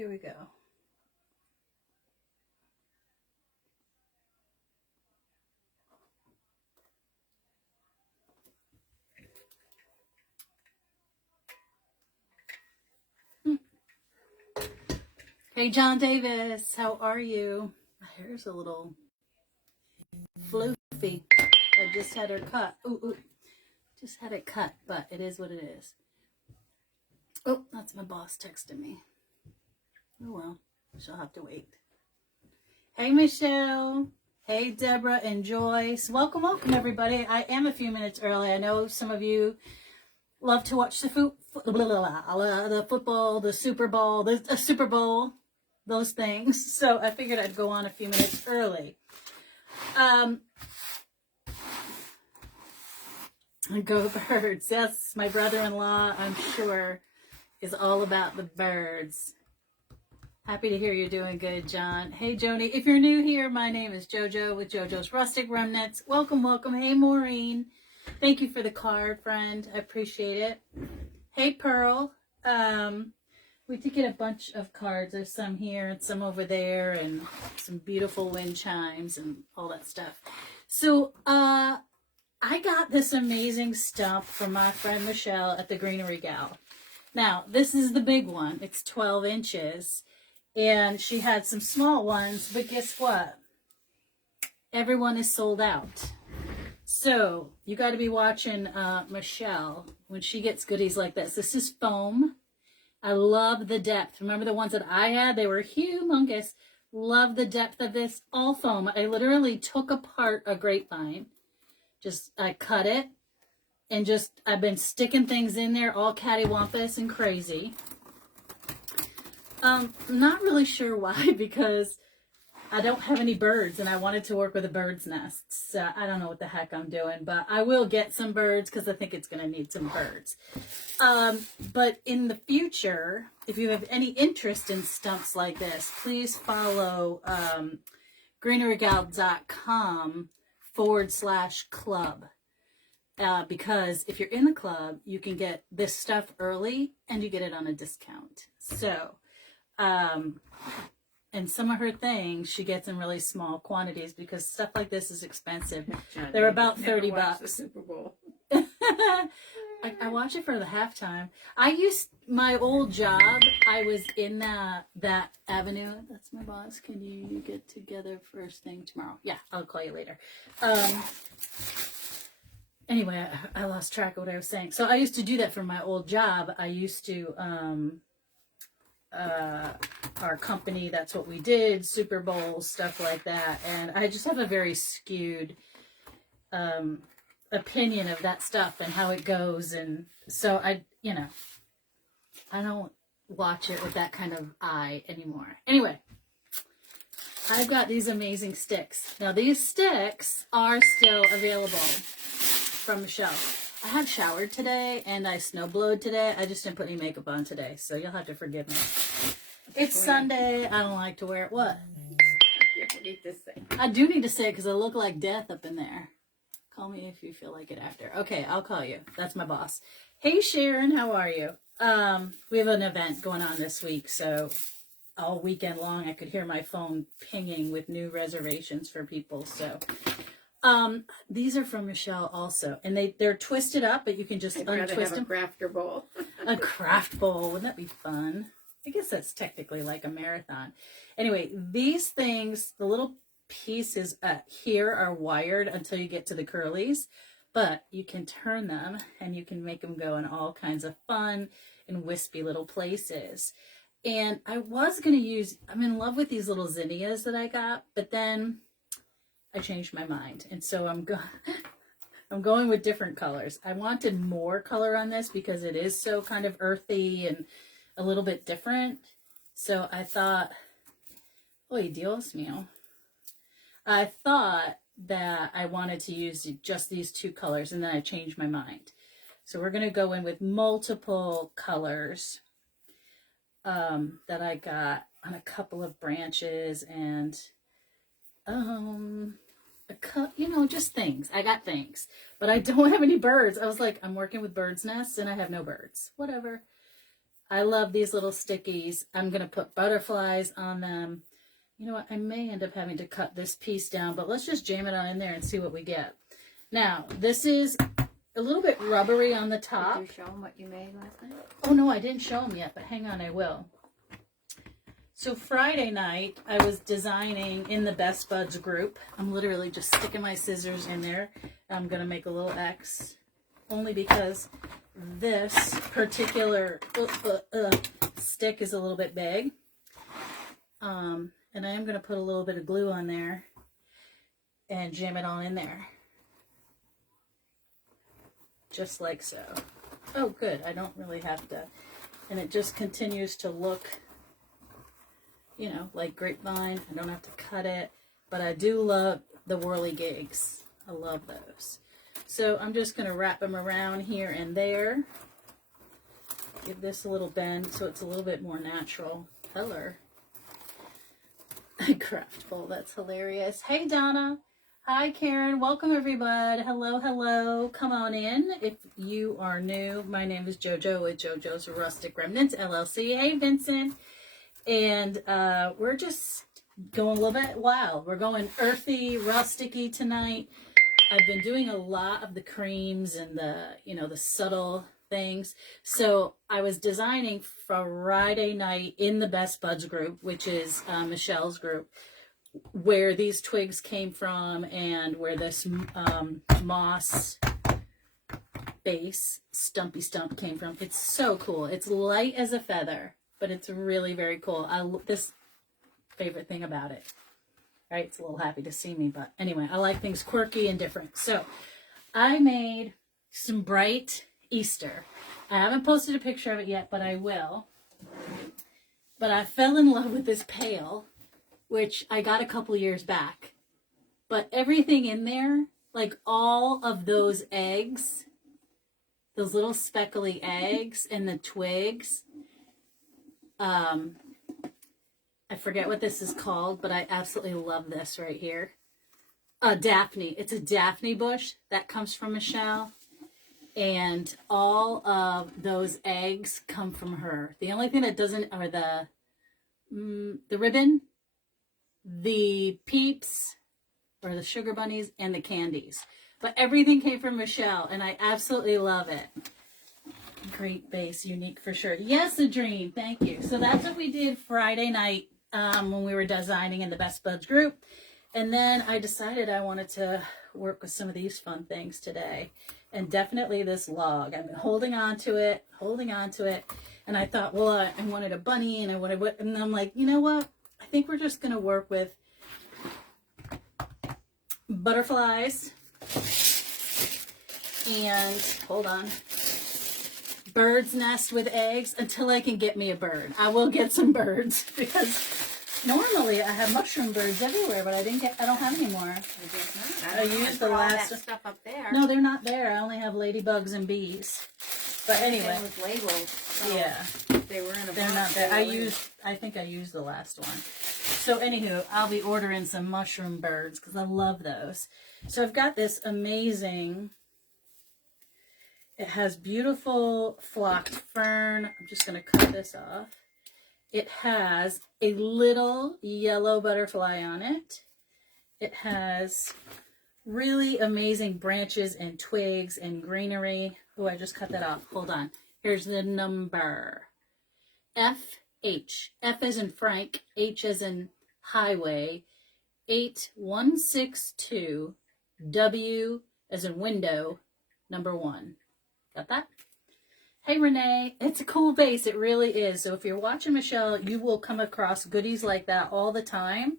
here we go. Hey, John Davis, how are you? My hair's a little floofy. I just had her cut. Ooh. Just had it cut, but it is what it is. Oh, that's my boss texting me. Oh, well, she'll have to wait. Hey, Michelle. Hey, Deborah and Joyce. Welcome, everybody. I am a few minutes early. I know some of you love to watch the football, the Super Bowl, the Super Bowl, those things. So I figured I'd go on a few minutes early. Go birds. Yes, my brother-in-law, I'm sure, is all about the birds. Happy to hear you're doing good, John. Hey, Joni. If you're new here, my name is JoJo with JoJo's Rustic Remnants. Welcome. Hey, Maureen. Thank you for the card, friend. I appreciate it. Hey, Pearl. We did get a bunch of cards. There's some here and some over there and some beautiful wind chimes and all that stuff. So, I got this amazing stump from my friend Michelle at the Greenery Gal. Now, this is the big one. It's 12 inches. And she had some small ones, but guess what? Everyone is sold out. So, you got to be watching Michelle when she gets goodies like this. This is foam. I love the depth. Remember the ones that I had? They were humongous. Love the depth of this. All foam. I literally took apart a grapevine. I cut it and I've been sticking things in there all cattywampus and crazy. Not really sure why, because I don't have any birds and I wanted to work with a bird's nest. So I don't know what the heck I'm doing, but I will get some birds because I think it's going to need some birds. But in the future, if you have any interest in stumps like this, please follow greenerygal.com/club. Because if you're in the club, you can get this stuff early and you get it on a discount. So, and some of her things she gets in really small quantities because stuff like this is expensive. Johnny, they're about $30. The Super Bowl. I watch it for the halftime. My old job, I was in that avenue. That's my boss. Can you get together first thing tomorrow? Yeah, I'll call you later. Anyway, I lost track of what I was saying. So I used to do that for my old job. I used to, our company, that's what we did, Super Bowl, stuff like that. And I just have a very skewed opinion of that stuff and how it goes. And so I don't watch it with that kind of eye anymore. Anyway, I've got these amazing sticks. Now, these sticks are still available from Michelle. I have showered today and I snowblowed today. I just didn't put any makeup on today, so you'll have to forgive me. It's Sunday. I don't like to wear it. What? You need to say. I do need to say it because I look like death up in there. Call me if you feel like it after. Okay, I'll call you. That's my boss. Hey, Sharon, how are you? We have an event going on this week, so all weekend long I could hear my phone pinging with new reservations for people, so... these are from Michelle also, and they're twisted up, but you can just untwist them. A crafter bowl. A craft bowl, wouldn't that be fun? I guess that's technically like a marathon. Anyway, these things, the little pieces here are wired until you get to the curlies, but you can turn them and you can make them go in all kinds of fun and wispy little places. And I'm in love with these little zinnias that I got, but then I changed my mind, and so I'm going with different colors. I wanted more color on this because it is so kind of earthy and a little bit different. So I thought, oy Dios mío. I thought that I wanted to use just these two colors, and then I changed my mind. So we're going to go in with multiple colors that I got on a couple of branches and just things. I got things, but I don't have any birds. I was like, I'm working with birds' nests and I have no birds. Whatever. I love these little stickies. I'm going to put butterflies on them. You know what? I may end up having to cut this piece down, but let's just jam it on in there and see what we get. Now, this is a little bit rubbery on the top. Did you show them what you made last night? Oh, no, I didn't show them yet, but hang on, I will. So Friday night, I was designing in the Best Buds group. I'm literally just sticking my scissors in there. I'm going to make a little X, only because this particular stick is a little bit big. And I am going to put a little bit of glue on there and jam it on in there. Just like so. Oh, good. I don't really have to. And it just continues to look, you know, like Grapevine. I don't have to cut it. But I do love the whirligigs. I love those. So I'm just going to wrap them around here and there. Give this a little bend so it's a little bit more natural color. Craftful, that's hilarious. Hey Donna. Hi Karen. Welcome everybody. Hello, hello. Come on in. If you are new, my name is JoJo with JoJo's Rustic Remnants LLC. Hey Vincent. And we're just going a little bit wild. We're going earthy, rusticy tonight. I've been doing a lot of the creams and the, you know, the subtle things. So I was designing Friday night in the Best Buds group, which is Michelle's group, where these twigs came from and where this moss base, stumpy stump, came from. It's so cool. It's light as a feather, but it's really very cool. This favorite thing about it. Right, it's a little happy to see me, but anyway, I like things quirky and different. So I made some bright Easter. I haven't posted a picture of it yet, but I will. But I fell in love with this pail, which I got a couple years back. But everything in there, like all of those eggs, those little speckly eggs and the twigs, I forget what this is called, but I absolutely love this right here. Daphne. It's a Daphne bush that comes from Michelle. And all of those eggs come from her. The only thing that doesn't are the ribbon, the peeps, or the sugar bunnies, and the candies. But everything came from Michelle, and I absolutely love it. Great base, unique for sure. Yes, a dream. Thank you. So that's what we did Friday night when we were designing in the Best Buds group. And then I decided I wanted to work with some of these fun things today. And definitely this log. I've been holding on to it. And I thought, well, I wanted a bunny and and I'm like, you know what? I think we're just going to work with butterflies and, hold on, bird's nest with eggs until I can get me a bird. I will get some birds because normally I have mushroom birds everywhere, but I don't have any more. I used the last stuff up there. No, they're not there. I only have ladybugs and bees. But anyway, it was labeled. So yeah, they were in a. They're not there. I think I used the last one. So anywho, I'll be ordering some mushroom birds because I love those. So I've got this amazing. It has beautiful flocked fern. I'm just going to cut this off. It has a little yellow butterfly on it. It has really amazing branches and twigs and greenery. Oh, I just cut that off. Hold on. Here's the number. FH. F as in Frank. H as in highway. 8162. W as in window. Number 1. Got that? Hey Renee, it's a cool base. It really is. So if you're watching Michelle, you will come across goodies like that all the time.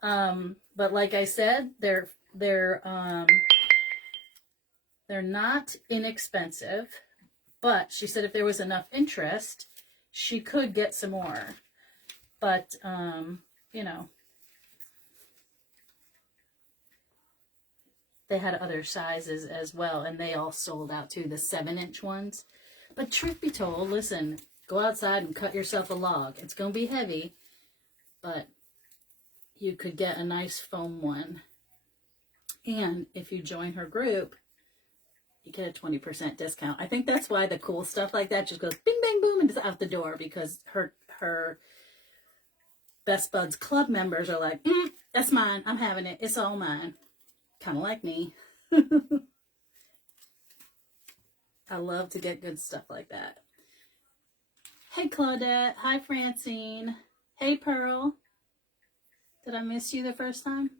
But like I said, they're not inexpensive. But she said if there was enough interest, she could get some more. But you know, they had other sizes as well, and they all sold out too, the 7-inch ones. But truth be told, listen, go outside and cut yourself a log. It's going to be heavy, but you could get a nice foam one. And if you join her group, you get a 20% discount. I think that's why the cool stuff like that just goes bing, bang, boom, and it's out the door because her Best Buds Club members are like, that's mine. I'm having it. It's all mine. Kind of like me. I love to get good stuff like that. Hey, Claudette. Hi, Francine. Hey, Pearl. Did I miss you the first time?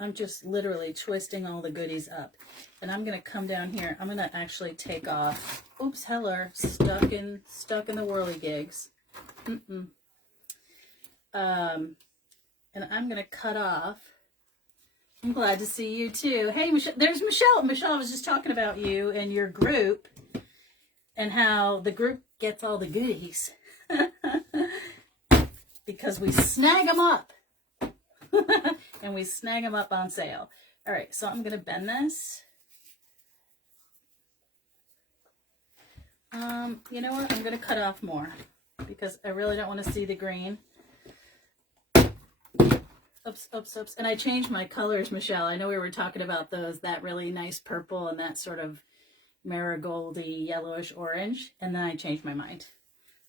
I'm just literally twisting all the goodies up. And I'm going to come down here. I'm going to actually take off. Oops, Heller. Stuck in the whirligigs. And I'm going to cut off. I'm glad to see you too. Hey, Michelle. There's Michelle. Michelle, was just talking about you and your group and how the group gets all the goodies because we snag them up and we snag them up on sale. All right, so I'm going to bend this. You know what? I'm going to cut off more because I really don't want to see the green. Oops. And I changed my colors, Michelle. I know we were talking about those, that really nice purple and that sort of marigoldy yellowish orange. And then I changed my mind.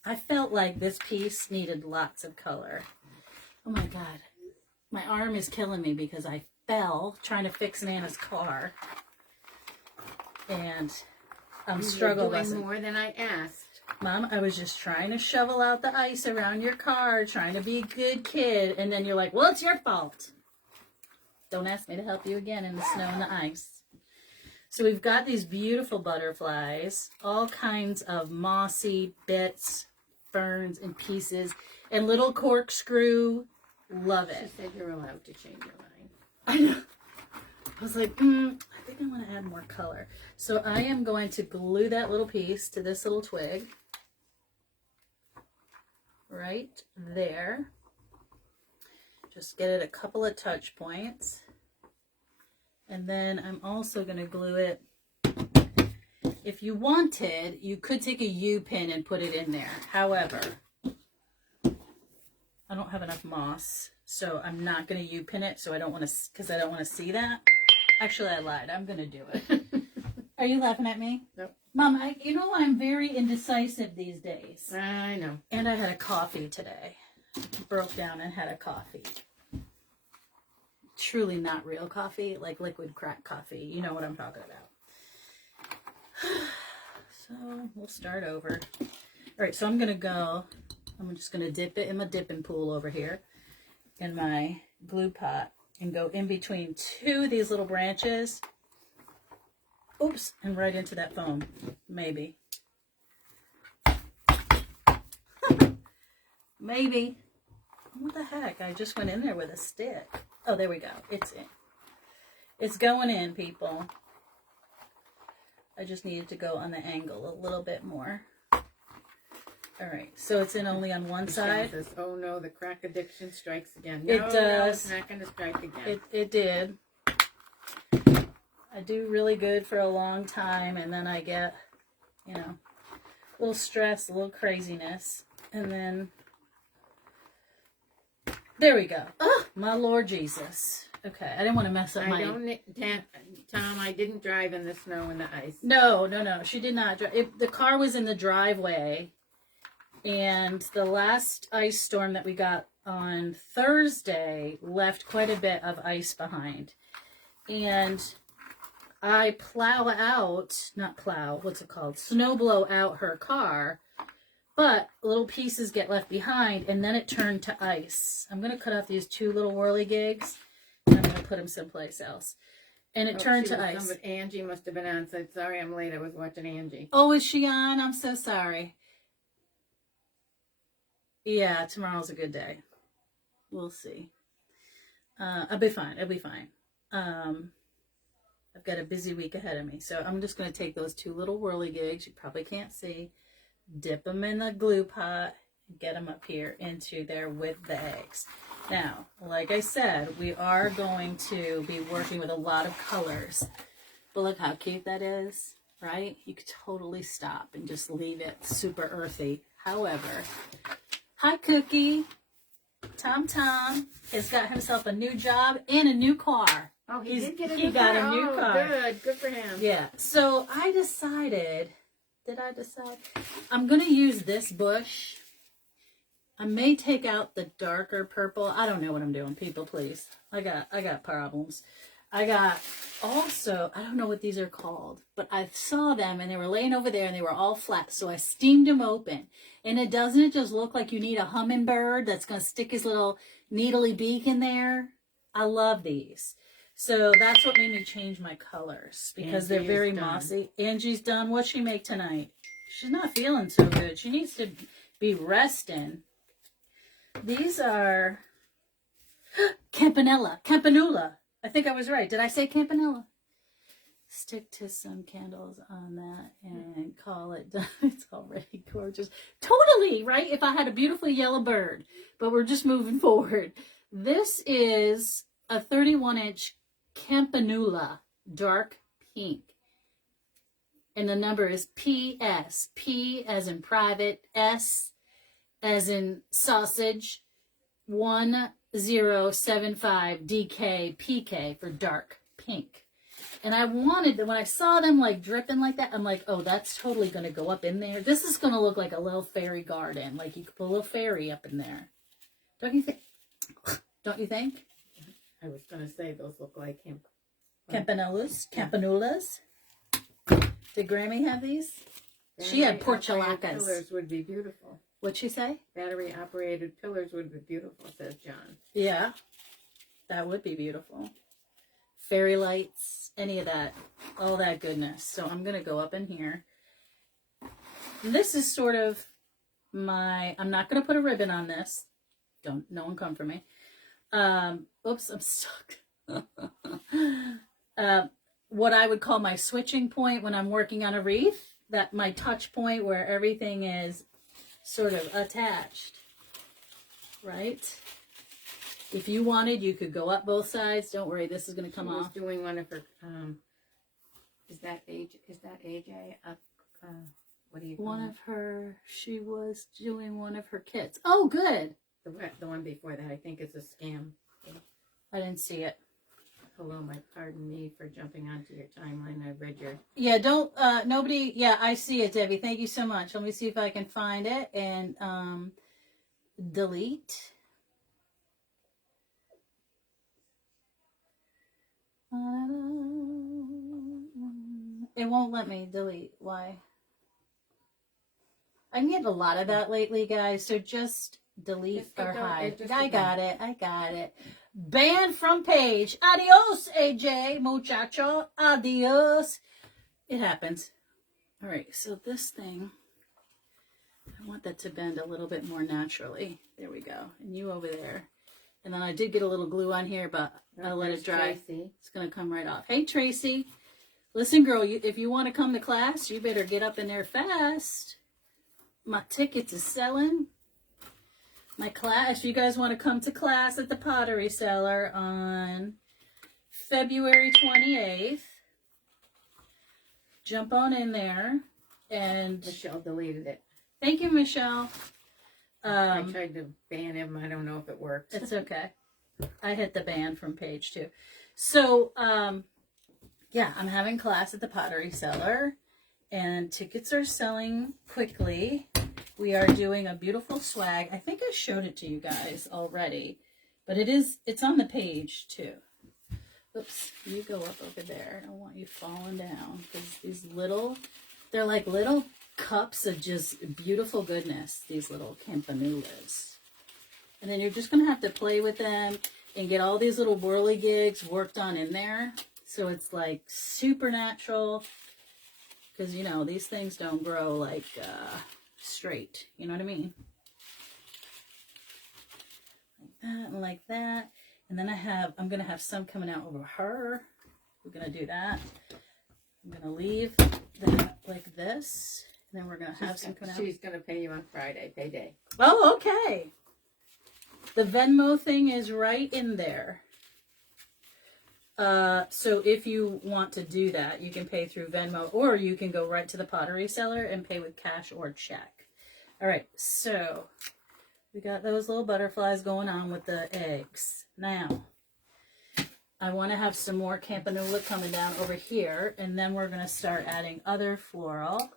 I felt like this piece needed lots of color. Oh my God. My arm is killing me because I fell trying to fix Nana's car. And I'm struggling. You're doing more than I asked. Mom, I was just trying to shovel out the ice around your car, trying to be a good kid, and then you're like, well, it's your fault. Don't ask me to help you again in the snow and the ice. So we've got these beautiful butterflies, all kinds of mossy bits, ferns and pieces, and little corkscrew. Love it. She said you're allowed to change your mind. I know. I was like, I think I want to add more color. So I am going to glue that little piece to this little twig. Right there. Just get it a couple of touch points. And then I'm also going to glue it. If you wanted, you could take a U-pin and put it in there. However, I don't have enough moss, so I'm not going to U-pin it, so I don't want to, because I don't want to see that. Actually, I lied. I'm going to do it. Are you laughing at me? Nope. Mom, you know I'm very indecisive these days. I know. And I had a coffee today. Broke down and had a coffee. Truly not real coffee, like liquid crack coffee. You know what I'm talking about. So we'll start over. All right, so I'm just going to dip it in my dipping pool over here in my glue pot and go in between two of these little branches. Oops, and right into that foam, maybe. Maybe. What the heck? I just went in there with a stick. Oh, there we go. It's in. It's going in, people. I just needed to go on the angle a little bit more. All right, so it's in only on one side. Says, oh no, the crack addiction strikes again. It No, does. It's not going to strike again. It did. I do really good for a long time, and then I get, a little stress, a little craziness, and then there we go. Oh, my Lord Jesus. Okay, I didn't want to mess up my... Tom, I didn't drive in the snow and the ice. No, she did not drive. The car was in the driveway, and the last ice storm that we got on Thursday left quite a bit of ice behind. And I snow blow out her car, but little pieces get left behind, and then it turned to ice. I'm going to cut off these two little whirligigs, and I'm going to put them someplace else. And it turned to ice. Angie must have been on. Said, sorry, I'm late. I was watching Angie. Oh, is she on? I'm so sorry. Yeah, tomorrow's a good day. We'll see. I'll be fine. I've got a busy week ahead of me. So I'm just going to take those two little whirligigs. You probably can't see. Dip them in the glue pot. Get them up here into there with the eggs. Now, like I said, we are going to be working with a lot of colors. But look how cute that is, right? You could totally stop and just leave it super earthy. However, hi Cookie. Tom has got himself a new job and a new car. Oh, he did get a new car. Good for him. Yeah. So I decided did I decide? I'm going to use this bush. I may take out the darker purple. I don't know what I'm doing, people, please. I got problems. I got also, I don't know what these are called, but I saw them and they were laying over there and they were all flat. So I steamed them open. And it doesn't just look like you need a hummingbird that's going to stick his little needly beak in there. I love these. So that's what made me change my colors because they're very mossy. Angie's done. What'd she make tonight? She's not feeling so good. She needs to be resting. These are Campanula. I think I was right. Did I say Campanula? Stick to some candles on that and call it done. It's already gorgeous. Totally, right? If I had a beautiful yellow bird. But we're just moving forward. This is a 31-inch Campanula, dark pink. And the number is PS. P as in private, S as in sausage, 1075 DK PK for dark pink. And I wanted, when I saw them like dripping like that, I'm like, oh, that's totally going to go up in there. This is going to look like a little fairy garden. Like you could put a little fairy up in there. Don't you think? Don't you think? I was going to say those look like Campanulas. Did Grammy have these? She had portulacas. Pillars would be beautiful. What'd she say? Battery operated pillars would be beautiful, says John. Yeah, that would be beautiful. Fairy lights, any of that, all that goodness. So I'm going to go up in here. This is sort of my, I'm not going to put a ribbon on this. No one come for me. Oops, I'm stuck. What I would call my switching point when I'm working on a wreath, that my touch point where everything is sort of attached, right? If you wanted, you could go up both sides. Don't worry, this is going to come off. She was doing one of her, is that AJ? What do you call she was doing one of her kits. Oh, good. The one before that, I think, is a scam. I didn't see it. Hello, pardon me for jumping onto your timeline. I read your... Yeah, don't, nobody, yeah, I see it, Debbie. Thank you so much. Let me see if I can find it and delete. It won't let me delete. Why? I'm getting a lot of that lately, guys, so just delete or hide. I got it. Banned from page. Adios, AJ, muchacho. Adios. It happens. All right, so this thing, I want that to bend a little bit more naturally. There we go. And you over there. And then I did get a little glue on here, but I'll let it dry. Tracy. It's going to come right off. Hey, Tracy. Listen, girl, if you want to come to class, you better get up in there fast. My tickets is selling. My class, you guys want to come to class at the Pottery Cellar on February 28th. Jump on in there. And Michelle deleted it. Thank you, Michelle. I tried to ban him. I don't know if it worked. It's okay. I hit the ban from page 2. So, yeah, I'm having class at the Pottery Cellar. And tickets are selling quickly. We are doing a beautiful swag. I think I showed it to you guys already. But it's on the page too. Oops, you go up over there. I don't want you falling down. Because these they're like little cups of just beautiful goodness. These little campanulas. And then you're just going to have to play with them and get all these little whirligigs worked on in there. So it's like super natural. Because, you know, these things don't grow like straight. You know what I mean? Like that and like that. And then I'm going to have some coming out over her. We're going to do that. I'm going to leave that like this. And then we're going to have some coming out. She's going to pay you on Friday, payday. Oh, okay. The Venmo thing is right in there. So if you want to do that, you can pay through Venmo, or you can go right to the Pottery Cellar and pay with cash or check. All right, so we got those little butterflies going on with the eggs. Now, I want to have some more Campanula coming down over here, and then we're going to start adding other floral.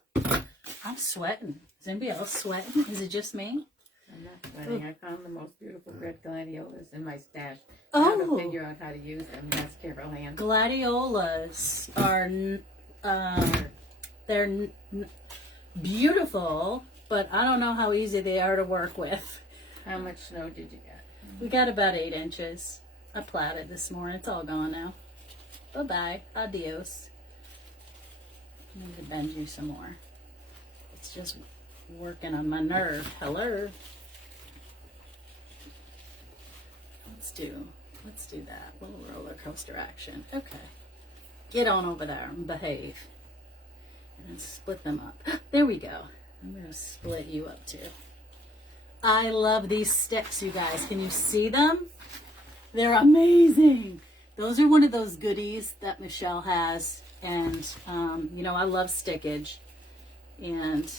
I'm sweating. Is anybody else sweating? Is it just me? I'm not sweating. I found the most beautiful red gladiolas in my stash. Oh. How to figure out how to use them. That's Carol Ann. Gladiolas are, they're beautiful, but I don't know how easy they are to work with. How much snow did you get? We got about 8 inches. I plowed it this morning. It's all gone now. Bye-bye. Adios. I need to bend you some more. It's just working on my nerve. Hello. Let's do that. Little roller coaster action. Okay. Get on over there and behave. And then split them up. There we go. I'm going to split you up too. I love these sticks, you guys. Can you see them? They're amazing. Those are one of those goodies that Michelle has. And, you know, I love stickage. And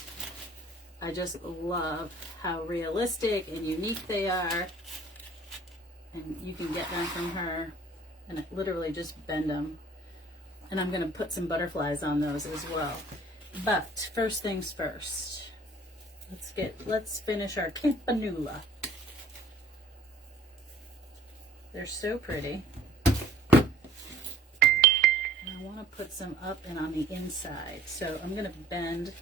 I just love how realistic and unique they are. And you can get them from her and literally just bend them. And I'm going to put some butterflies on those as well. But first things first. Let's finish our campanula. They're so pretty. And I want to put some up and on the inside. So I'm going to bend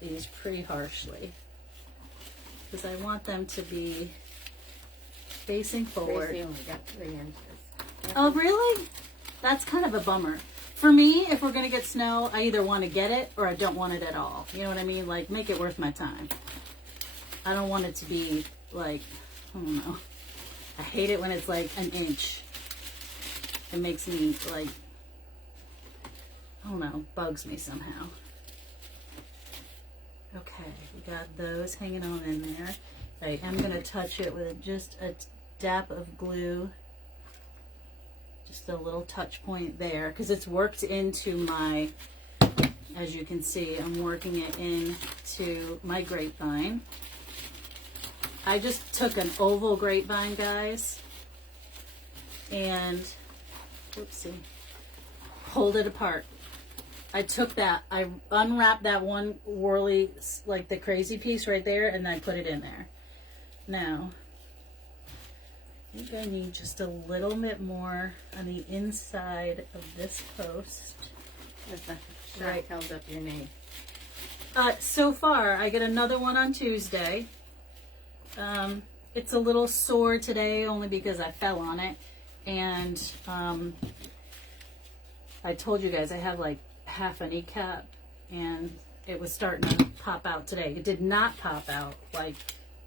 these pretty harshly because I want them to be facing forward. Tracy only got 3 inches. Oh, really? That's kind of a bummer. For me, if we're going to get snow, I either want to get it or I don't want it at all. You know what I mean? Like, make it worth my time. I don't want it to be like, I don't know. I hate it when it's like an inch. It makes me like, I don't know, bugs me somehow. Okay, we got those hanging on in there. I am going to touch it with just a dab of glue. Just a little touch point there because it's worked into my, as you can see, I'm working it into my grapevine. I just took an oval grapevine, guys, and, whoopsie, pulled it apart. I took that, I unwrapped that one whirly, like the crazy piece right there, and I put it in there. Now, I think I need just a little bit more on the inside of this post. With the shark held up your knee. So far, I get another one on Tuesday. It's a little sore today only because I fell on it. And I told you guys I have like half a kneecap and it was starting to pop out today. It did not pop out like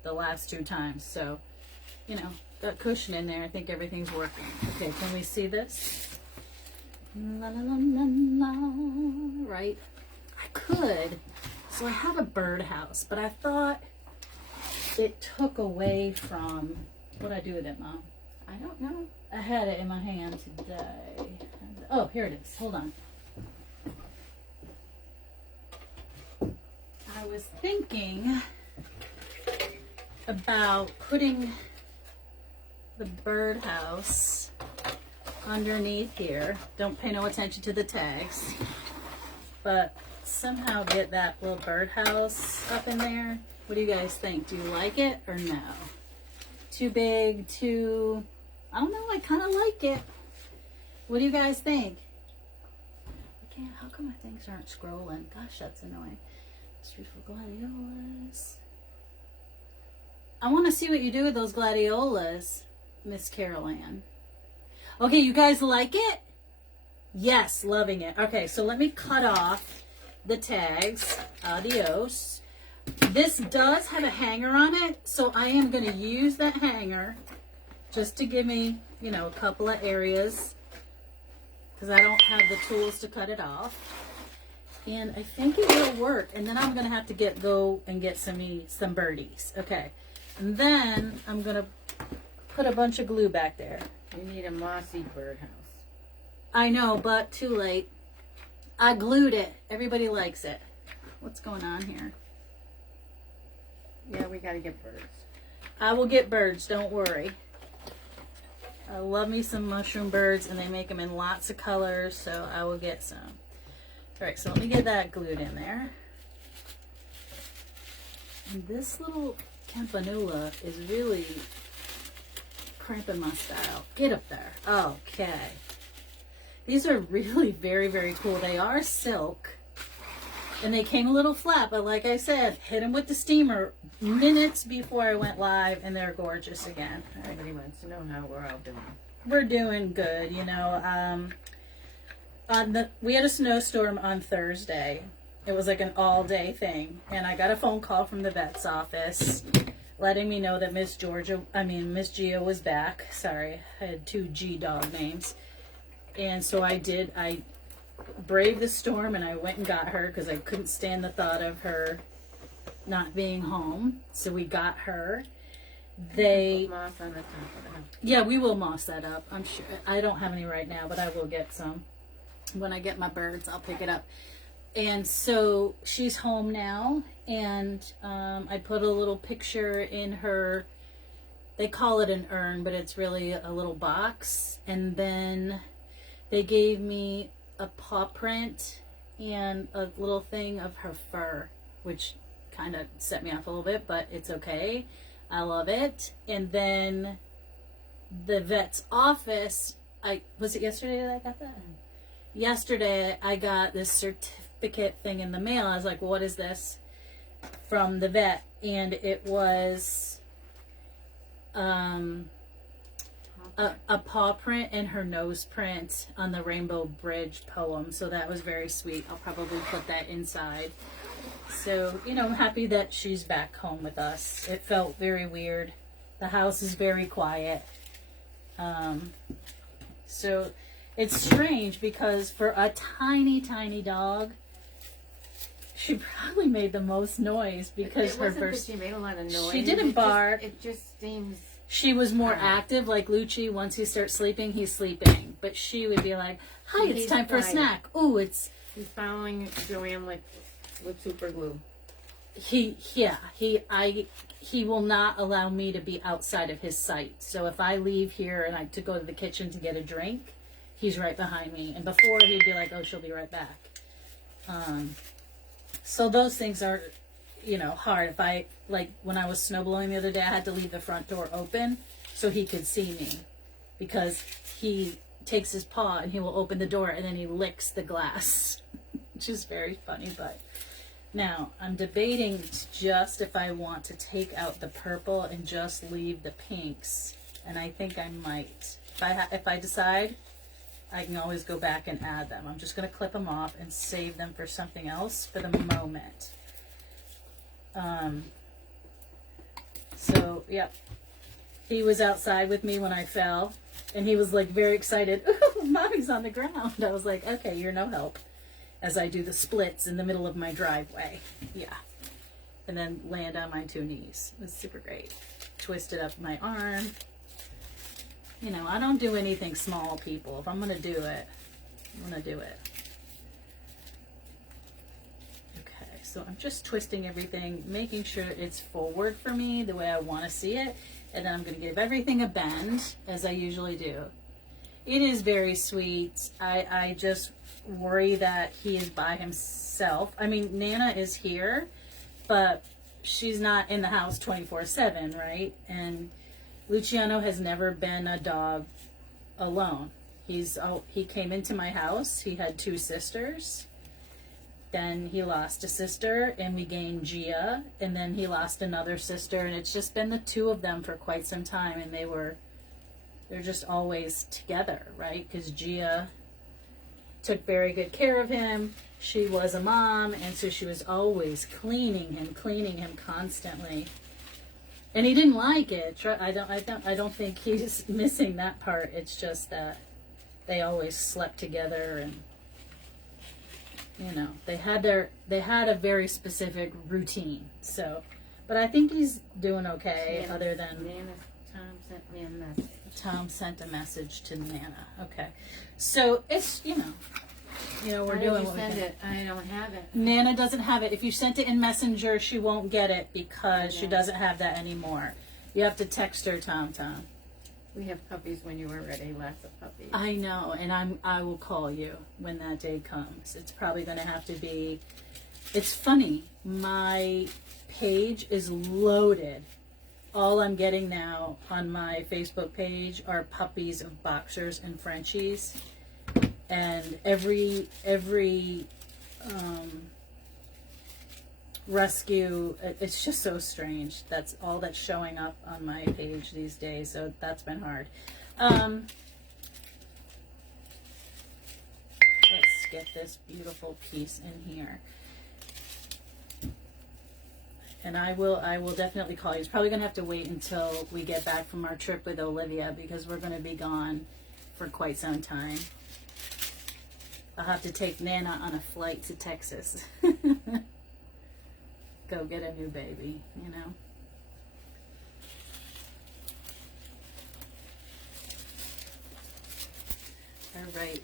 the last 2 times. So, you know, got cushion in there. I think everything's working. Okay, can we see this? La, la, la, la, la. Right? I could. So I have a birdhouse, but I thought it took away from, what'd I do with it, Mom? I don't know. I had it in my hand today. Oh, here it is. Hold on. I was thinking about putting the birdhouse underneath here. Don't pay no attention to the tags. But somehow get that little birdhouse up in there. What do you guys think? Do you like it or no? Too big, too... I don't know, I kind of like it. What do you guys think? I can't, how come my things aren't scrolling? Gosh, that's annoying. Beautiful gladiolas. I want to see what you do with those gladiolas, Miss Carol Ann. Okay, you guys like it? Yes, loving it. Okay, so let me cut off the tags. Adios. This does have a hanger on it, so I am going to use that hanger just to give me, you know, a couple of areas because I don't have the tools to cut it off. And I think it will work. And then I'm going to have to go and get some birdies. Okay. And then I'm going to put a bunch of glue back there. You need a mossy birdhouse. I know, but too late. I glued it. Everybody likes it. What's going on here? Yeah, we got to get birds. I will get birds. Don't worry. I love me some mushroom birds, and they make them in lots of colors, so I will get some. All right, so let me get that glued in there. And this little campanula is really cramping my style. Get up there. Okay. These are really very, very cool. They are silk. And they came a little flat, but like I said, hit them with the steamer minutes before I went live, and they're gorgeous again. Everybody wants to know how we're all doing. We're doing good, you know. We had a snowstorm on Thursday. It was like an all-day thing, and I got a phone call from the vet's office letting me know that Miss Gia was back. Sorry, I had two G dog names. And so I braved the storm, and I went and got her because I couldn't stand the thought of her not being home. So we got her. Put moss on the top of the house. Yeah, we will moss that up. I'm sure. I don't have any right now, but I will get some. When I get my birds, I'll pick it up. And so she's home now, and I put a little picture in her, they call it an urn, but it's really a little box. And then they gave me a paw print and a little thing of her fur, which kind of set me off a little bit, but it's okay. I love it. And then the vet's office, was it yesterday that I got that? Yesterday I got this certificate thing in the mail. I was like, what is this? From the vet. And it was a paw print and her nose print on the Rainbow Bridge poem. So that was very sweet. I'll probably put that inside. So, you know, I'm happy that she's back home with us. It felt very weird. The house is very quiet. So it's strange because for a tiny, tiny dog, she probably made the most noise because it wasn't that she made a lot of noise. She didn't bark. It just seems... She was more active, like Lucci. Once he starts sleeping, he's sleeping. But she would be like, hi, it's time for a snack. Ooh, it's... He's following Joanne like with super glue. He will not allow me to be outside of his sight. So if I leave here and to go to the kitchen to get a drink, he's right behind me. And before, he'd be like, oh, she'll be right back. So those things are, you know, hard. Like when I was snowblowing the other day, I had to leave the front door open so he could see me, because he takes his paw and he will open the door and then he licks the glass, which is very funny. But now I'm debating just if I want to take out the purple and just leave the pinks, and I think I might. If I decide, I can always go back and add them. I'm just going to clip them off and save them for something else for the moment. So, yep. He was outside with me when I fell, and he was like very excited. Ooh, mommy's on the ground. I was like, okay, you're no help. As I do the splits in the middle of my driveway. Yeah. And then land on my two knees. It was super great. Twisted up my arm. You know, I don't do anything small, people. If I'm going to do it, I'm going to do it. Okay, so I'm just twisting everything, making sure it's forward for me the way I want to see it. And then I'm going to give everything a bend, as I usually do. It is very sweet. I just worry that he is by himself. I mean, Nana is here, but she's not in the house 24/7, right? And Luciano has never been a dog alone. He came into my house. He had two sisters. Then he lost a sister, and we gained Gia, and then he lost another sister, and it's just been the two of them for quite some time, and they're just always together, right? Because Gia took very good care of him. She was a mom, and so she was always cleaning him constantly. And he didn't like it. I don't think he's missing that part. It's just that they always slept together, and you know, they had a very specific routine. So, but I think he's doing okay. Yeah, other than Tom sent me a message. Tom sent a message to Nana. Okay, so it's you know we're doing what we can. It? I don't have it. Nana doesn't have it. If you sent it in Messenger, she won't get it because she doesn't have that anymore. You have to text her, Tom. We have puppies when you were ready. Lots of puppies. I know, and I will call you when that day comes. It's probably going to have to be It's funny, my page is loaded. All I'm getting now on my Facebook page are puppies of boxers and Frenchies. And every rescue, it's just so strange. That's all that's showing up on my page these days, so that's been hard. Let's get this beautiful piece in here. And I will definitely call you. It's probably going to have to wait until we get back from our trip with Olivia, because we're going to be gone for quite some time. I'll have to take Nana on a flight to Texas. Go get a new baby, you know. All right.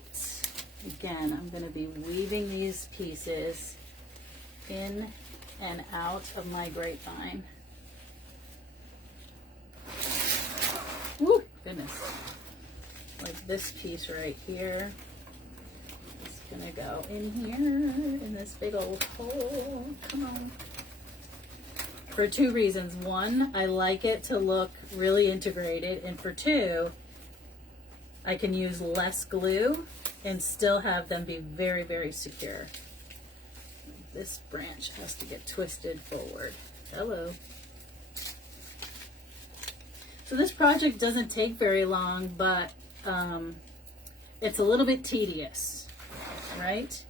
Again, I'm going to be weaving these pieces in and out of my grapevine. Woo, goodness. Like this piece right here is gonna go in here in this big old hole. Come on. For two reasons. One, I like it to look really integrated, and for two, I can use less glue and still have them be very, very secure. This branch has to get twisted forward. Hello. So this project doesn't take very long, but it's a little bit tedious, right? So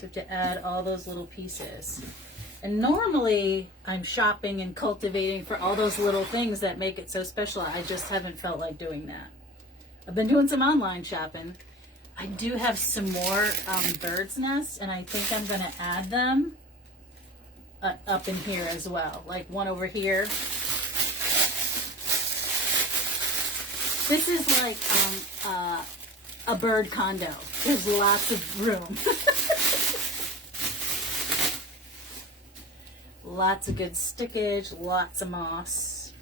you have to add all those little pieces. And normally I'm shopping and cultivating for all those little things that make it so special. I just haven't felt like doing that. I've been doing some online shopping. I do have some more bird's nests, and I think I'm going to add them up in here as well. Like one over here. This is like a bird condo. There's lots of room. Lots of good stickage, lots of moss.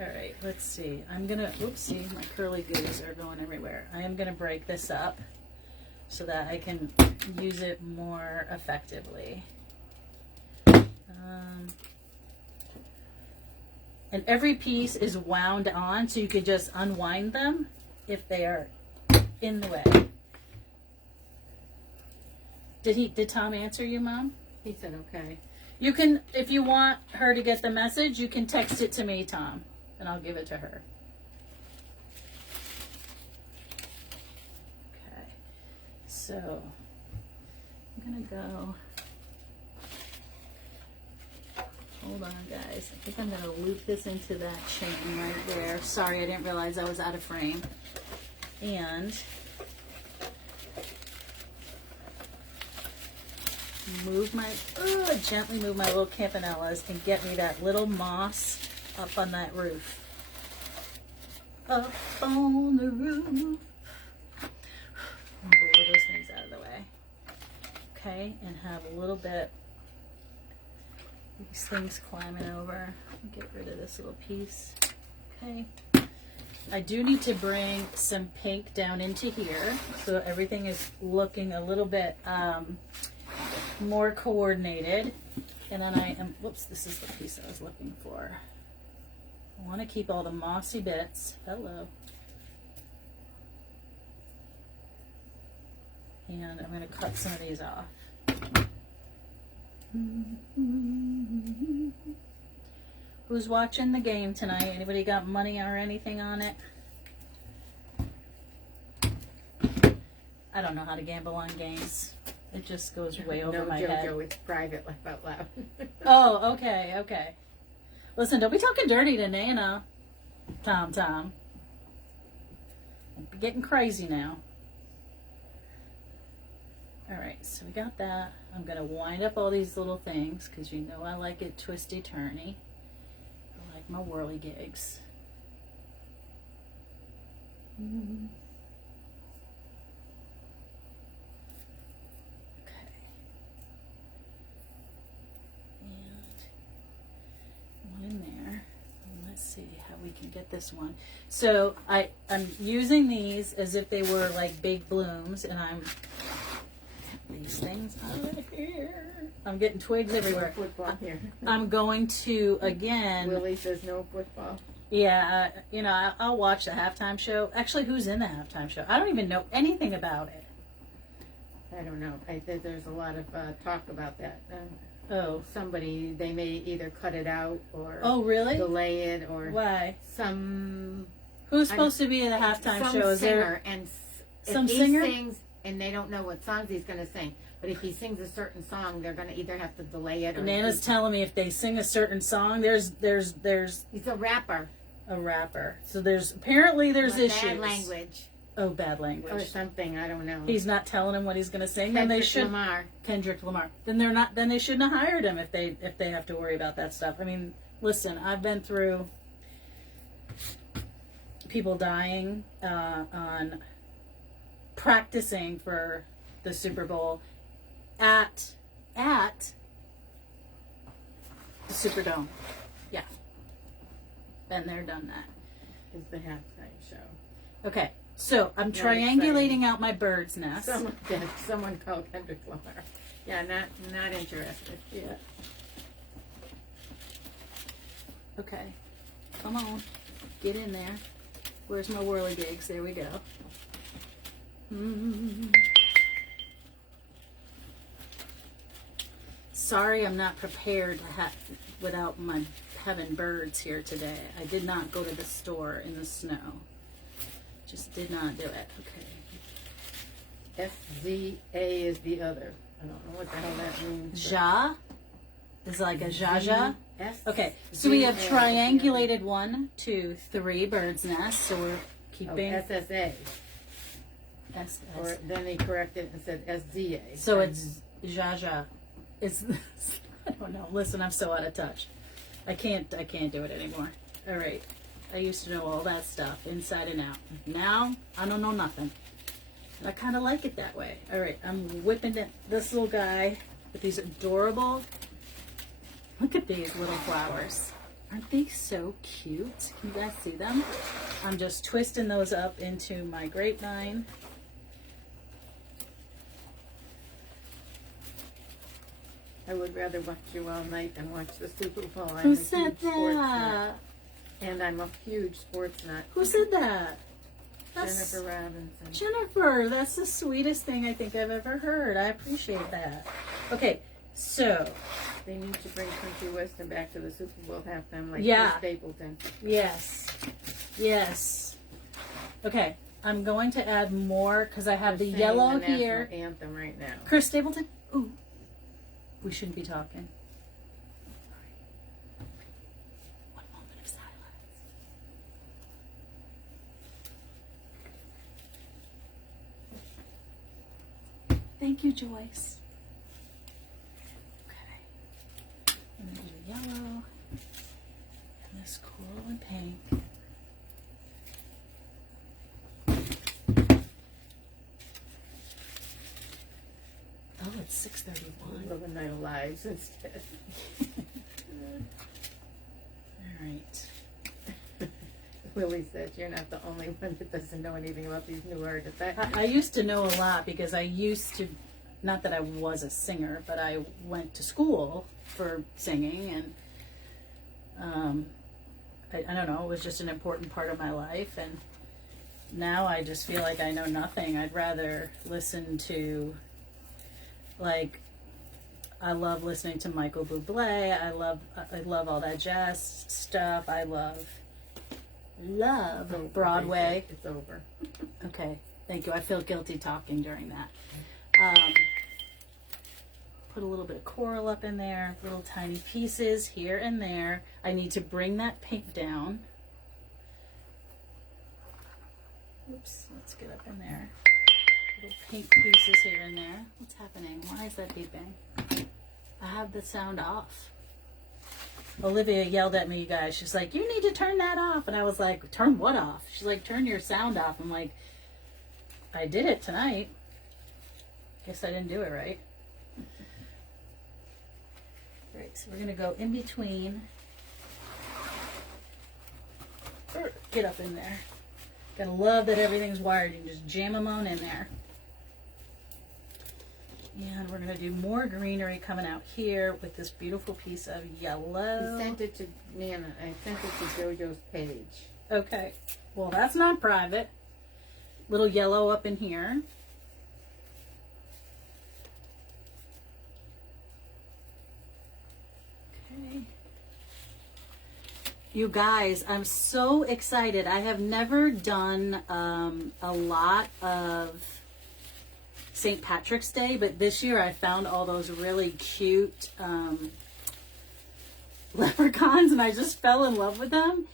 All right, let's see. I'm gonna, oopsie, my curly goos are going everywhere. I am gonna break this up so that I can use it more effectively. And every piece is wound on, so you could just unwind them if they are in the way. Did Tom answer you, Mom? He said okay. You can, if you want her to get the message, you can text it to me, Tom, and I'll give it to her. Okay, so I'm gonna go, hold on guys, I think I'm gonna loop this into that chain right there. Sorry, I didn't realize I was out of frame. And gently move my little campanellas and get me that little moss up on that roof. Up on the roof. And blow those things out of the way. Okay, and have a little bit, these things climbing over. Get rid of this little piece. Okay. I do need to bring some pink down into here so everything is looking a little bit more coordinated. And then I am, whoops, this is the piece I was looking for. I want to keep all the mossy bits. Hello. And I'm going to cut some of these off. Who's watching the game tonight? Anybody got money or anything on it? I don't know how to gamble on games. It just goes way over my head. No, it's private, laugh out loud. Oh, okay, okay. Listen, don't be talking dirty to Nana, Tom. Don't be getting crazy now. All right, so we got that. I'm going to wind up all these little things because you know I like it twisty-turny. I like my whirly gigs. In there. Let's see how we can get this one. So I'm using these as if they were like big blooms, and I'm these things out of here. I'm getting twigs everywhere. Football here. I'm going to, again... Willie says no football. Yeah, you know, I'll watch the halftime show. Actually, who's in the halftime show? I don't even know anything about it. I don't know. I think there's a lot of talk about that. Oh. Somebody, they may either cut it out or really? delay it or why? Some... Who's supposed to be in the halftime show? Is singer, there and some if he singer? sings and they don't know what songs he's going to sing, but if he sings a certain song, they're going to either have to delay it or... Nana's telling me if they sing a certain song, there's He's a rapper. a rapper. So apparently there's issues. Bad language. Oh, bad language. Or something, I don't know. He's not telling him what he's going to sing. Kendrick Then they should. Lamar. Kendrick Lamar. Then they're not. Then they shouldn't have hired him if they have to worry about that stuff. I mean, listen, I've been through people dying on practicing for the Super Bowl at the Superdome. Yeah, been there, done that. Is the halftime show. Okay, so I'm Not triangulating exciting. out my bird's nest. Someone called Kendrick Lamar. Yeah, not interested. Yeah. Okay, come on, get in there. Where's my whirligigs? There we go. Sorry, I'm not prepared without my having birds here today. I did not go to the store in the snow. Just did not do it. Okay. SZA is the other. I don't know what the hell that means. Ja is like a Jaja. S. Okay, so we have triangulated 1, 2, 3 birds' nests. So we're keeping SSA. S. Or then they corrected it and said SZA. So it's Jaja. It's I don't know. Listen, I'm so out of touch. I can't do it anymore. All right. I used to know all that stuff inside and out. Now I don't know nothing. And I kind of like it that way. All right, I'm whipping this little guy with these adorable. Look at these little flowers. Aren't they so cute? Can you guys see them? I'm just twisting those up into my grapevine. I would rather watch you all night than watch the Super Bowl. Who said that? And I'm a huge sports nut. Who said that? Jennifer Robinson. Jennifer, that's the sweetest thing I think I've ever heard. I appreciate that. Okay, so. They need to bring Country Western back to the Super Bowl halftime like Yeah. Chris Stapleton. Yes. Yes. Okay, I'm going to add more because I have They're the singing yellow the here. national anthem right now. Chris Stapleton. Ooh. We shouldn't be talking. One moment of silence. Thank you, Joyce. Okay. I'm going to do yellow. And this cool and pink. Oh, it's 6:31. Live a Night of Lives instead. All right. Willie says you're not the only one that doesn't know anything about these new artists. I used to know a lot because I used to, not that I was a singer, but I went to school for singing, and I don't know, it was just an important part of my life, and now I just feel like I know nothing. I'd rather listen to, like, I love listening to Michael Bublé. I love all that jazz stuff. I love Broadway. It's over. Okay, thank you. I feel guilty talking during that. Put a little bit of coral up in there, little tiny pieces here and there. I need to bring that pink down. Oops, let's get up in there. Little pink pieces here and there. What's happening? Why is that beeping? I have the sound off. Olivia yelled at me, you guys. She's like, you need to turn that off. And I was like, turn what off? She's like, turn your sound off. I'm like, I did it tonight. Guess I didn't do it right. Great, so we're going to go in between. Get up in there. Gotta love that everything's wired. You can just jam them on in there. And we're going to do more greenery coming out here with this beautiful piece of yellow. I sent it to Nana. I sent it to JoJo's page. Okay. Well, that's not private. Little yellow up in here. Okay. You guys, I'm so excited. I have never done a lot of St. Patrick's Day, but this year I found all those really cute leprechauns and I just fell in love with them.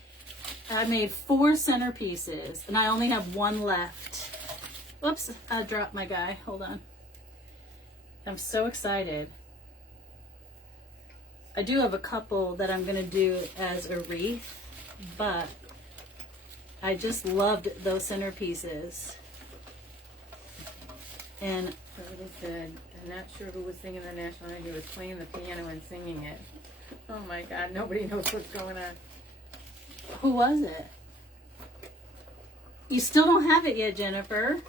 I made 4 centerpieces and I only have 1 left. Whoops, I dropped my guy. Hold on. I'm so excited. I do have a couple that I'm going to do as a wreath, but I just loved those centerpieces. And Somebody said, I'm not sure who was singing the national anthem. He was playing the piano and singing it. Oh my God, nobody knows what's going on. who was it? You still don't have it yet, Jennifer.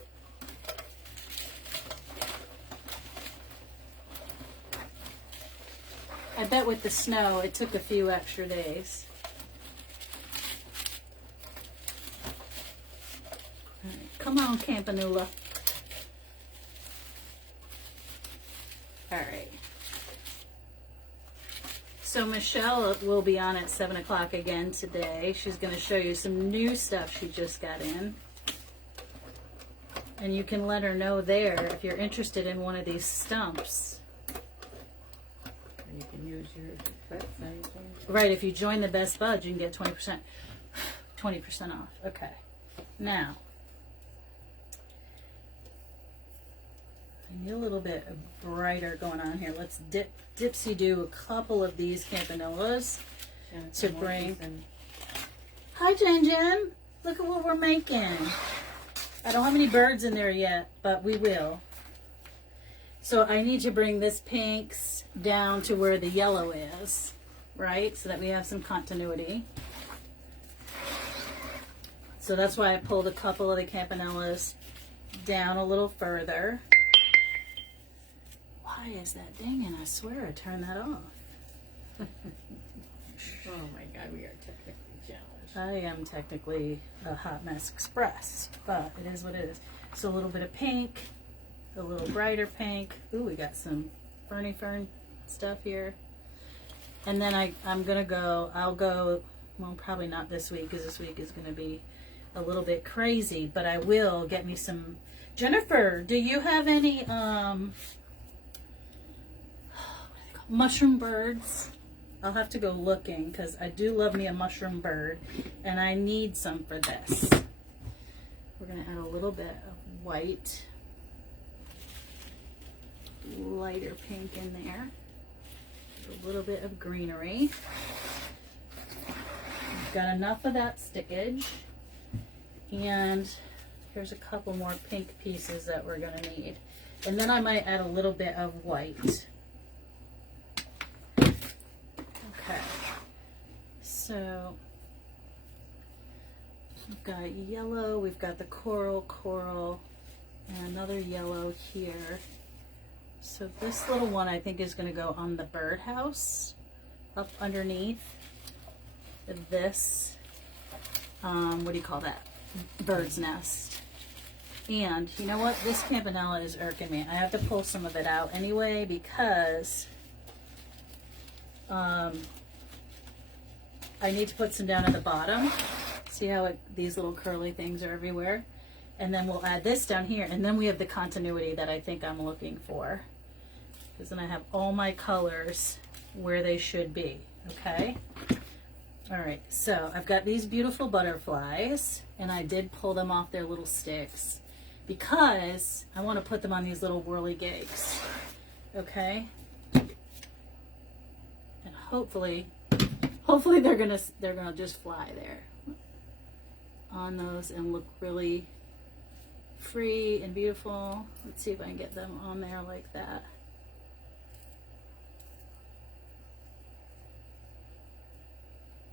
I bet with the snow, it took a few extra days. All right, come on, Campanula. All right. So Michelle will be on at 7 o'clock again today. She's going to show you some new stuff she just got in. And you can let her know there if you're interested in one of these stumps. You can use your website. Right, if you join the Best Buds, you can get 20% off. Okay. Now, I need a little bit of brighter going on here. Let's dipsy do a couple of these campanillas to bring. Hi, Jen Jen. Look at what we're making. I don't have any birds in there yet, but we will. So I need to bring this pinks down to where the yellow is, right? So that we have some continuity. So that's why I pulled a couple of the campanellas down a little further. Why is that dinging? I swear I turned that off. Oh my God, we are technically challenged. I am technically a hot mess express, but it is what it is. So a little bit of pink, a little brighter pink. Ooh, we got some ferny fern stuff here. And then I'll go, well, probably not this week because this week is going to be a little bit crazy, but I will get me some. Jennifer, do you have any mushroom birds? I'll have to go looking because I do love me a mushroom bird and I need some for this. We're going to add a little bit of white, lighter pink in there, a little bit of greenery. We've got enough of that stickage, and here's a couple more pink pieces that we're going to need. And then I might add a little bit of white. Okay, so we've got yellow, we've got the coral, and another yellow here. So this little one I think is going to go on the birdhouse up underneath this, what do you call that? Bird's nest. And you know what? This campanella is irking me. I have to pull some of it out anyway because I need to put some down at the bottom. See how these little curly things are everywhere? And then we'll add this down here, and then we have the continuity that I think I'm looking for. Because then I have all my colors where they should be, okay? All right, so I've got these beautiful butterflies, and I did pull them off their little sticks because I want to put them on these little whirligigs, okay? And hopefully they're gonna just fly there on those and look really free and beautiful. Let's see if I can get them on there like that.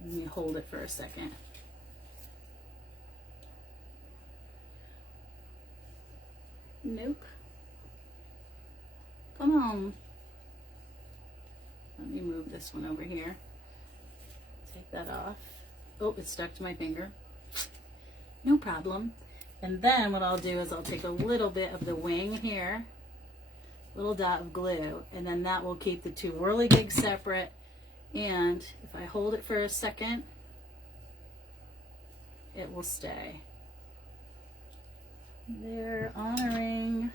Let me hold it for a second. Nope. problem. Let me move this one over here. Take that off. Oh, it's stuck to my finger. No problem. And then what I'll do is I'll take a little bit of the wing here, little dot of glue, and then that will keep the two whirligigs separate. And if I hold it for a second, it will stay. They're honoring.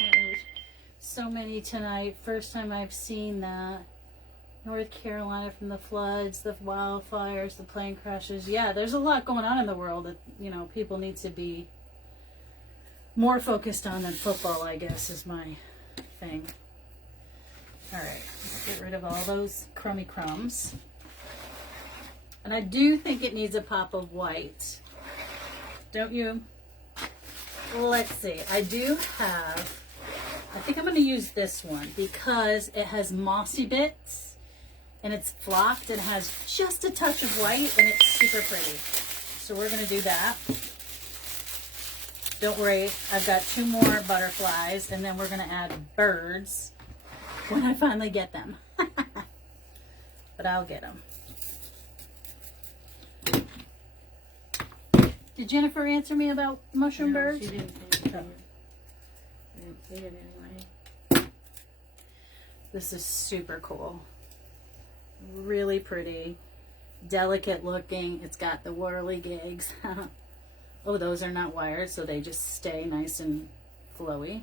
There's so many tonight. First time I've seen that. North Carolina from the floods, the wildfires, the plane crashes. Yeah, there's a lot going on in the world that, you know, people need to be more focused on than football, I guess, is my thing. All right, let's get rid of all those crummy crumbs. And I do think it needs a pop of white. Don't you? Let's see. I do have, I think I'm going to use this one because it has mossy bits. And it's flocked and has just a touch of white and it's super pretty. So we're gonna do that. Don't worry, I've got 2 more butterflies and then we're gonna add birds when I finally get them. But I'll get them. Did Jennifer answer me about mushroom birds? She didn't say it. I didn't see it anyway. This is super cool. Really pretty, delicate looking. It's got the whirligigs. Oh, those are not wired, so they just stay nice and flowy.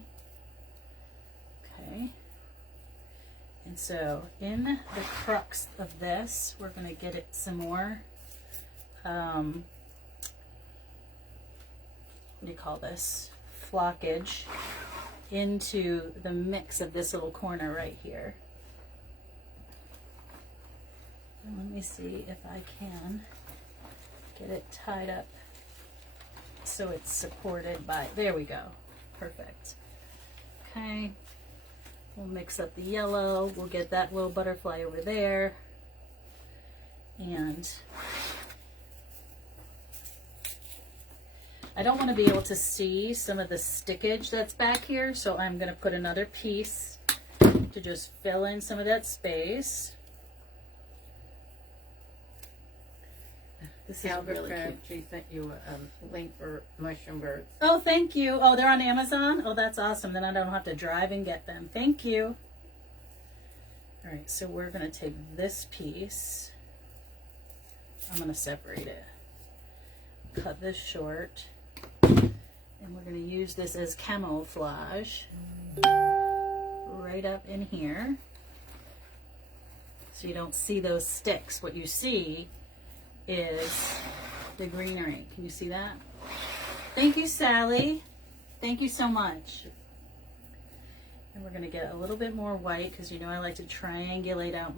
Okay. And so in the crux of this, we're going to get it some more, what do you call this? Flockage into the mix of this little corner right here. Let me see if I can get it tied up so it's supported by, there we go. Perfect. Okay. We'll mix up the yellow. We'll get that little butterfly over there. And I don't want to be able to see some of the stickage that's back here, so I'm going to put another piece to just fill in some of that space. This is really cute. She sent you a link for mushroom birds. Oh, thank you. Oh, they're on Amazon? Oh, that's awesome. Then I don't have to drive and get them. Thank you. All right, so we're going to take this piece. I'm going to separate it. Cut this short. And we're going to use this as camouflage right up in here. So you don't see those sticks. What you see is the greenery. Can you see that? Thank you, Sally. Thank you so much. And we're going to get a little bit more white because you know I like to triangulate out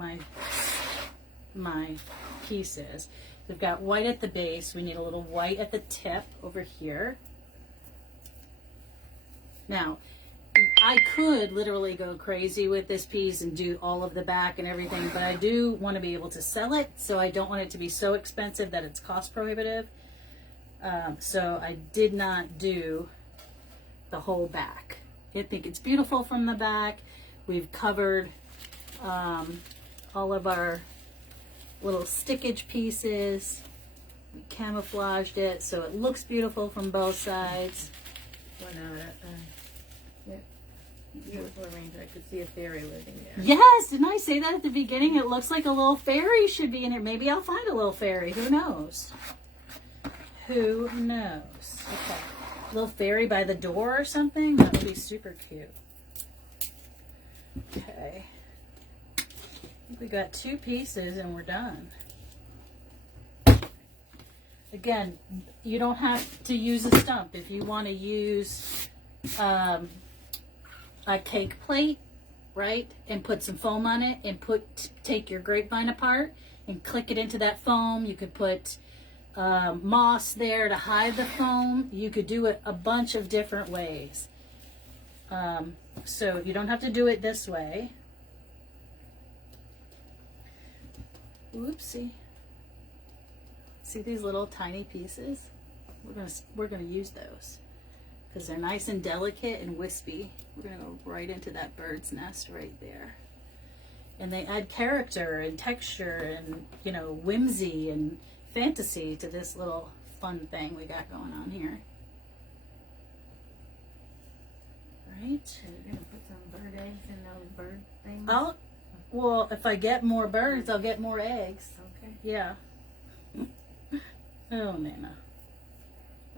my pieces. We've got white at the base. We need a little white at the tip over here. Now, I could literally go crazy with this piece and do all of the back and everything, but I do want to be able to sell it, so I don't want it to be so expensive that it's cost prohibitive. So I did not do the whole back. I think it's beautiful from the back. We've covered all of our little stickage pieces. We camouflaged it so it looks beautiful from both sides. Beautiful arrangement. I could see a fairy living there. Yes, didn't I say that at the beginning? It looks like a little fairy should be in here. Maybe I'll find a little fairy. Who knows? Who knows? Okay. A little fairy by the door or something? That would be super cute. Okay. I think we got 2 pieces and we're done. Again, you don't have to use a stump. If you want to use a cake plate, right, and put some foam on it and take your grapevine apart and click it into that foam. You could put moss there to hide the foam. You could do it a bunch of different ways. So you don't have to do it this way. Whoopsie. See these little tiny pieces? We're gonna use those because they're nice and delicate and wispy. We're going to go right into that bird's nest right there. And they add character and texture and, you know, whimsy and fantasy to this little fun thing we got going on here. Right? So you're gonna put some bird eggs in those bird things? Well, if I get more birds, I'll get more eggs. Okay. Yeah. Oh, Nana.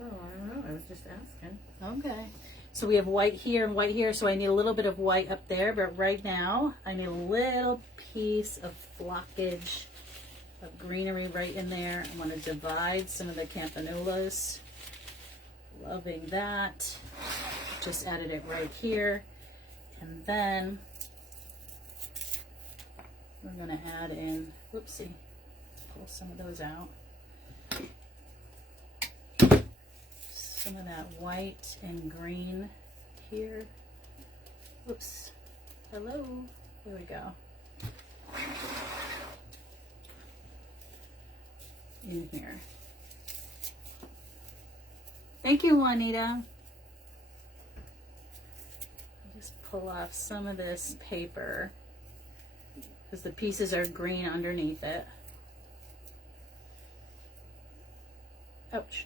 Oh, I don't know. I was just asking. Okay. So we have white here and white here, so I need a little bit of white up there, but right now I need a little piece of flockage of greenery right in there. I'm going to divide some of the campanulas. Loving that. Just added it right here. And then we're going to add in, whoopsie, pull some of those out. Some of that white and green here. Whoops. Hello. There we go. In here. Thank you, Juanita. Just pull off some of this paper because the pieces are green underneath it. Ouch.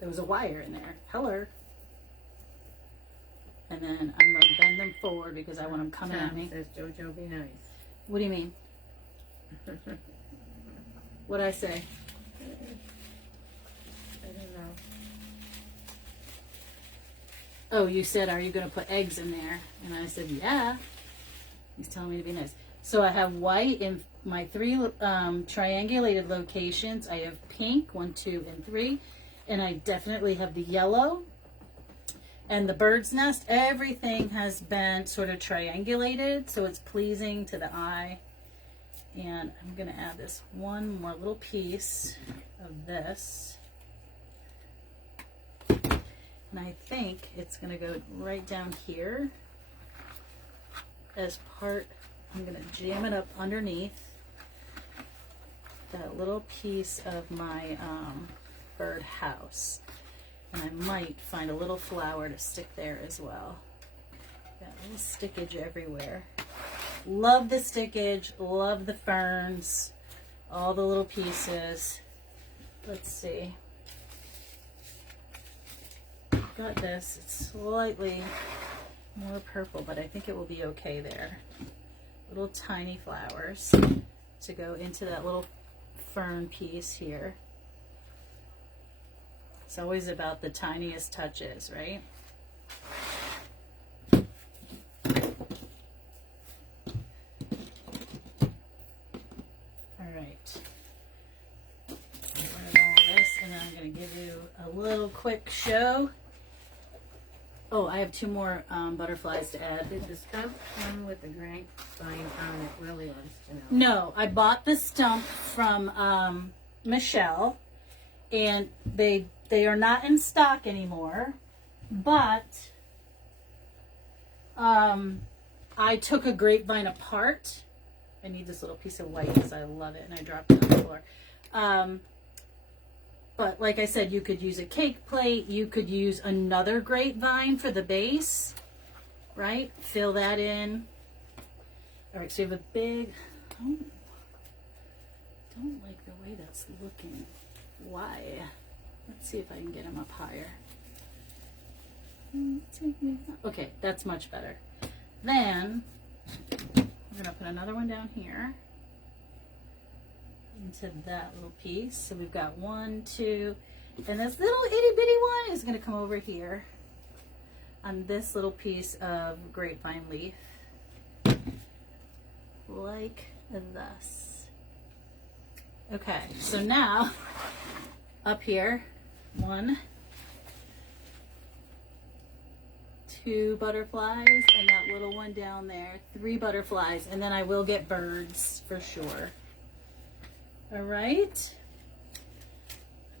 There was a wire in there. Hello. And then I'm going to bend them forward because I want them coming at me. Says JoJo, be nice. What do you mean? What'd I say? I don't know. Oh, you said, are you going to put eggs in there? And I said, yeah. He's telling me to be nice. So I have white in my 3 triangulated locations. I have pink, 1, 2, and 3. And I definitely have the yellow. And the bird's nest, everything has been sort of triangulated, so it's pleasing to the eye. And I'm going to add this one more little piece of this. And I think it's going to go right down here as part. I'm going to jam it up underneath that little piece of my bird house. And I might find a little flower to stick there as well. Got little stickage everywhere. Love the stickage, love the ferns, all the little pieces. Let's see. Got this, it's slightly more purple, but I think it will be okay there. Little tiny flowers to go into that little fern piece here. It's always about the tiniest touches, right? All right. Get rid of all this, and then I'm going to give you a little quick show. Oh, I have 2 more butterflies to add. Did the stump come with the grapevine on it? Really wants to know. No, I bought the stump from Michelle, and they are not in stock anymore, but I took a grapevine apart. I need this little piece of white because I love it, and I dropped it on the floor. But like I said, you could use a cake plate. You could use another grapevine for the base, right? Fill that in. All right, so you have a big, don't like the way that's looking. Why? Let's see if I can get him up higher. Okay, that's much better. Then we're gonna put another one down here into that little piece. So we've got 1, 2, and this little itty bitty one is gonna come over here on this little piece of grapevine leaf, like this. Okay, so now up here, 1, 2 butterflies, and that little one down there, 3 butterflies, and then I will get birds for sure. All right.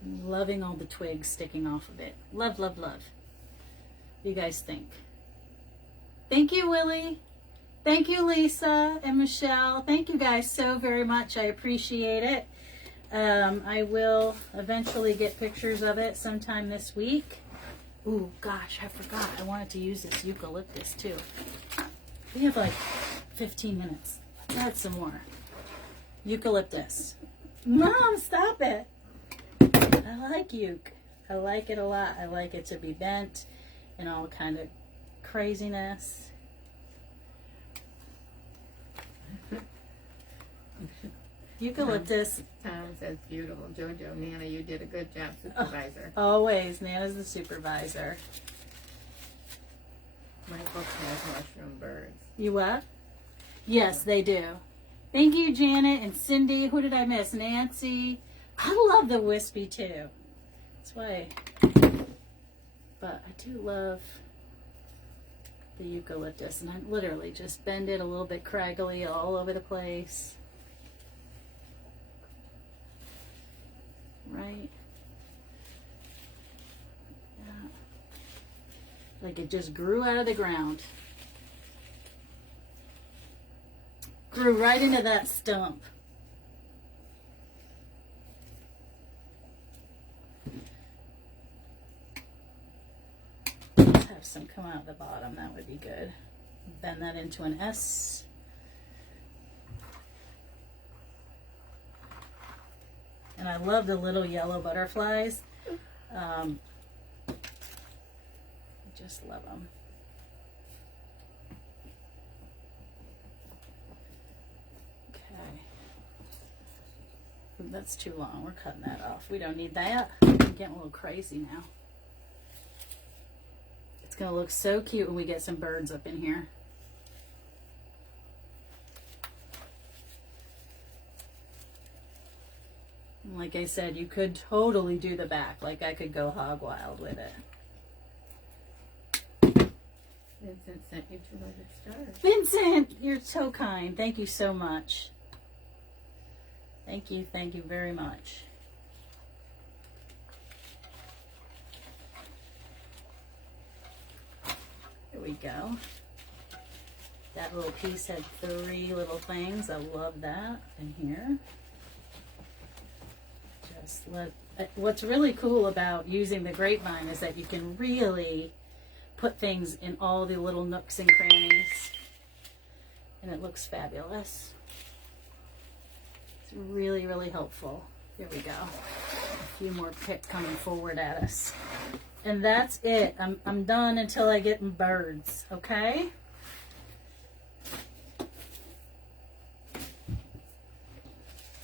I'm loving all the twigs sticking off of it. Love, love, love. What do you guys think? Thank you, Willie. Thank you, Lisa and Michelle. Thank you guys so very much. I appreciate it. I will eventually get pictures of it sometime this week. Ooh, gosh, I forgot. I wanted to use this eucalyptus too. We have like 15 minutes. Let's add some more. Eucalyptus. Mom, stop it. I like euc. I like it a lot. I like it to be bent and all kind of craziness. Eucalyptus. Tom says beautiful. Jojo, Nana, you did a good job, supervisor. Always. Nana's the supervisor. My book has mushroom birds. You what? Yes, they do. Thank you, Janet and Cindy. Who did I miss? Nancy. I love the wispy too. That's why. But I do love the eucalyptus. And I literally just bend it a little bit craggly all over the place. Right? Yeah. Like it just grew out of the ground. Grew right into that stump. Let's have some come out the bottom. That would be good. Bend that into an S. And I love the little yellow butterflies. I just love them. Okay. Ooh, that's too long. We're cutting that off. We don't need that. I'm getting a little crazy now. It's going to look so cute when we get some birds up in here. Like I said, you could totally do the back. Like I could go hog wild with it. Vincent sent you 200 stars. Vincent, you're so kind. Thank you so much. Thank you very much. There we go. That little piece had 3 little things. I love that in here. What's really cool about using the grapevine is that you can really put things in all the little nooks and crannies, and it looks fabulous. It's really, really helpful. There we go. A few more pick coming forward at us. And that's it. I'm done until I get birds, okay?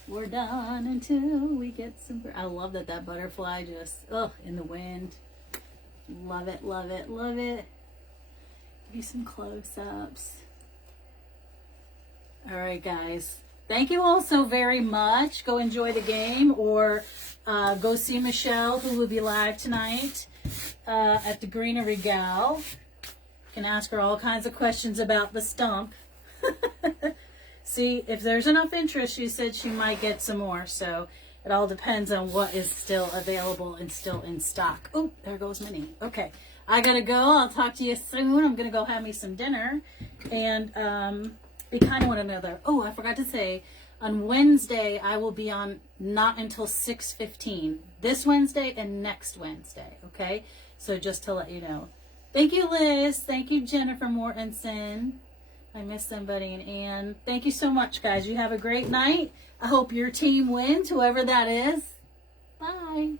We're done until we get some birds. I love that butterfly just, in the wind. Love it, love it, love it. Give you some close-ups. All right, guys. Thank you all so very much. Go enjoy the game, or go see Michelle, who will be live tonight at the Greenery Gal. You can ask her all kinds of questions about the stump. See, if there's enough interest, she said she might get some more. So it all depends on what is still available and still in stock. Oh, there goes Minnie. Okay, I gotta go. I'll talk to you soon. I'm gonna go have me some dinner and be kind to one another. Oh, I forgot to say, on Wednesday I will be on not until 6:15. This Wednesday and next Wednesday. Okay, so just to let you know. Thank you, Liz. Thank you, Jennifer Mortensen. I missed somebody, and Ann. Thank you so much, guys. You have a great night. I hope your team wins, whoever that is. Bye.